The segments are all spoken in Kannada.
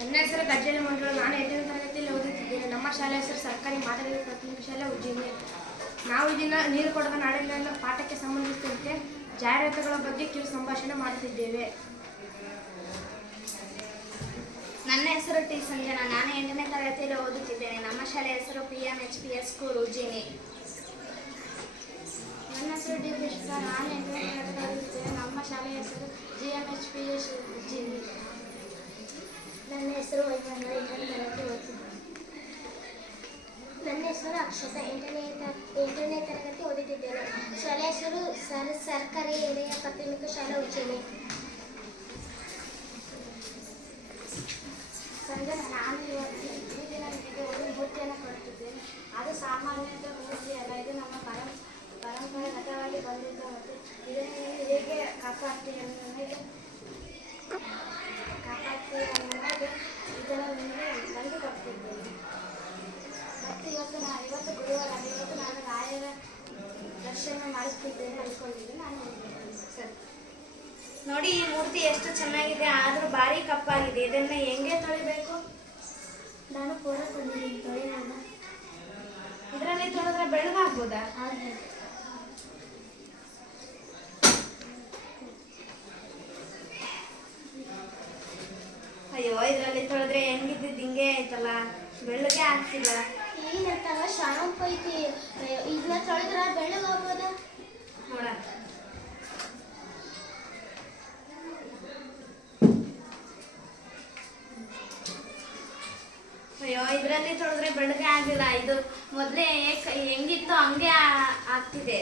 ನನ್ನ ಹೆಸರು ಗಜ್ಜಲಿ ಮಂಜುಳ. ನಾನು 8ನೇ ತರಗತಿಯಲ್ಲಿ ಓದುತ್ತಿದ್ದೇನೆ. ನಮ್ಮ ಶಾಲೆ ಹೆಸರು ಸರ್ಕಾರಿ ಮಾದರಿ ಪ್ರಾಥಮಿಕ ಶಾಲೆ ಉಜ್ಜಿನಿ. ನಾವು ಇದನ್ನ ನೀರು ಕೊಡದ ನಾಡಿನ ಪಾಠಕ್ಕೆ ಸಂಬಂಧಿಸಿದಂತೆ ಜಾಹೀರಾತುಗಳ ಬಗ್ಗೆ ಕಿರು ಸಂಭಾಷಣೆ ಮಾಡುತ್ತಿದ್ದೇವೆ. ನನ್ನ ಹೆಸರು ಟಿ ಸಂಜನಾ. ನಾನು 8ನೇ ತರಗತಿಯಲ್ಲಿ ಓದುತ್ತಿದ್ದೇನೆ. ನಮ್ಮ ಶಾಲೆ ಹೆಸರು PMHPS ಸ್ಕೂಲ್ ಉಜ್ಜಿನಿ. ನನ್ನ ಹೆಸರು ಡಿ ಪುಷ್ಪ. ನಾನು 8ನೇ ತರಗತಿಯಲ್ಲಿ ಓದುತ್ತಿದ್ದೇನೆ. ನಮ್ಮ ಶಾಲೆ ಹೆಸರು GMHPS ಉಜ್ಜಿನಿ. ನನ್ನ ಹೆಸರು ವೈಮಂಗಳ. 8ನೇ ತರಗತಿ ಓದುತ್ತಿದ್ದೇನೆ. ನನ್ನ ಹೆಸರು ಅಕ್ಷತಾ. 8ನೇ ತರಗತಿ ಓದುತ್ತಿದ್ದೇನೆ. ಶಾಲೆ ಹೆಸರು ಸರ್ಕಾರಿ ಹಿರಿಯ ಪ್ರಾಥಮಿಕ ಶಾಲೆ ಉಜ್ಜಿನಿ. ಸಂಜನಾ. ನಾನು ಇವತ್ತು ಈ ದಿನ ನಿಮಗೆ ಒಂದು ಮೂರ್ತಿಯನ್ನು ಕೊಡುತ್ತಿದ್ದೇನೆ. ಅದು ಸಾಮಾನ್ಯದ ಮೂರ್ತಿ ಅಲ್ಲ, ಇದು ನಮ್ಮ ಪರಂಪರಾಗತವಾಗಿ ಬಂದಿದ್ದು ಮತ್ತು ಇದನ್ನು ನೀವು ಹೇಗೆ ಕಾಪಾಡ್ತೀವಿ ಅನ್ನೋದು ಇದನ್ನು ನಿಮಗೆ ತಂದು ಕೊಡ್ತಿದ್ದೇನೆ. ಮತ್ತು ಇವತ್ತು ಗುರುವಾರ, ಇವತ್ತು ನಾನು ರಾಯರ ದರ್ಶನ ಮಾಡುತ್ತಿದ್ದೇನೆ ಅಂದ್ಕೊಂಡಿದ್ದೀನಿ. ನಾನು ಸರಿ ನೋಡಿ, ಈ ಮೂರ್ತಿ ಎಷ್ಟು ಚೆನ್ನಾಗಿದೆ, ಆದರೂ ಭಾರಿ ಕಪ್ಪಾಗಿದೆ. ಇದನ್ನ ಹೆಂಗೆ ತೊಳಿಬೇಕು? ನಾನು ಪೂರ ತಂದಿದ್ದೀನಿ, ತೊಳೆಯೋಣ. ಇದರಲ್ಲಿ ತೊಳೆದ್ರೆ ಬೆಳಗಾಗ್ಬೋದಾ? ಅಯ್ಯೋ, ಇದರಲ್ಲಿ ತೊಳೆದ್ರೆ ಹೆಂಗಿದ್ದು ಹಿಂಗೆ ಆಯ್ತಲ್ಲ, ಬೆಳ್ಳಗೆ ಆಗ್ತಿಲ್ಲ. ಏನಂತಾಗ ಶಾಂಪು ಐತಿ, ಇದನ್ನ ತೊಳೆದ್ರೆ ಬೆಳ್ಳಗಾಗ್ಬೋದ? ನೋಡ, ಅಯ್ಯೋ, ಇದರಲ್ಲಿ ತೊಳೆದ್ರೆ ಬೆಳಗ್ಗೆ ಆಗಿಲ್ಲ. ಇದು ಮೊದಲೇ ಹೆಂಗಿತ್ತು ಹಂಗೆ ಆಗ್ತಿದೆ.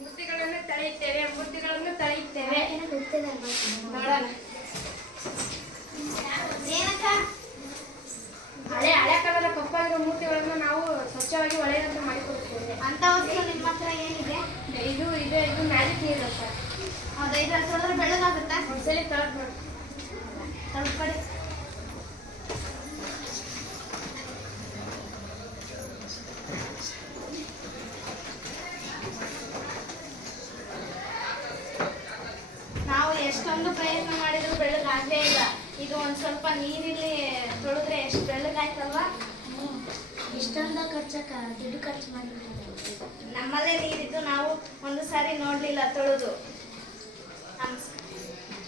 ಮೂರ್ತಿಗಳನ್ನು ತಳೆಯುತ್ತೇವೆ. ನೋಡೋಣ. ಏನಕ್ಕ? ಹಳೆ ಕಾಲದ ಕಪ್ಪಾಗಿರೋ ಮೂರ್ತಿಗಳನ್ನು ನಾವು ಸ್ವಚ್ಛವಾಗಿ ಒಳ್ಳೆಯದಂತೆ ಮಾಡಿಕೊಡುತ್ತೇವೆ. ಅಂತ ವಸ್ತು ನಿಮ್ಮ ಹತ್ರ ಏನಿದೆ? ಇದು ಮ್ಯಾಜಿಕ್ ನೀರು ಅಂತ. ಹೌದಾ? ಇದ್ರಲ್ಲಿ ತೊಳೆದ್ರೆ ಬೆಳಗಾಗುತ್ತಾ? ಒಂದ್ಸಲಿ ತೊಳೆದು ನೋಡಿ. ತಳ್ಕೊಡಿ. ನಾವು ಎಷ್ಟೊಂದು ಪ್ರಯತ್ನ ಮಾಡಿದ್ರು ಬೆಳಗಾಗಲೇ ಇಲ್ಲ. ಇದು ಒಂದು ಸ್ವಲ್ಪ ನೀರಿಲ್ಲಿ ತೊಳೆದ್ರೆ ಎಷ್ಟು ಬೆಳಗಾಯ್ತಲ್ವಾ? ಇಷ್ಟೊಂದು ದುಡ್ಡು ಖರ್ಚು ಮಾಡಿಬಿಟ್ಟು ನಮ್ಮಲ್ಲೇ ನೀರಿದ್ದು ನಾವು ಒಂದು ಸಾರಿ ನೋಡಲಿಲ್ಲ ತೊಳೆದು. ನಮಸ್ಕಾರ.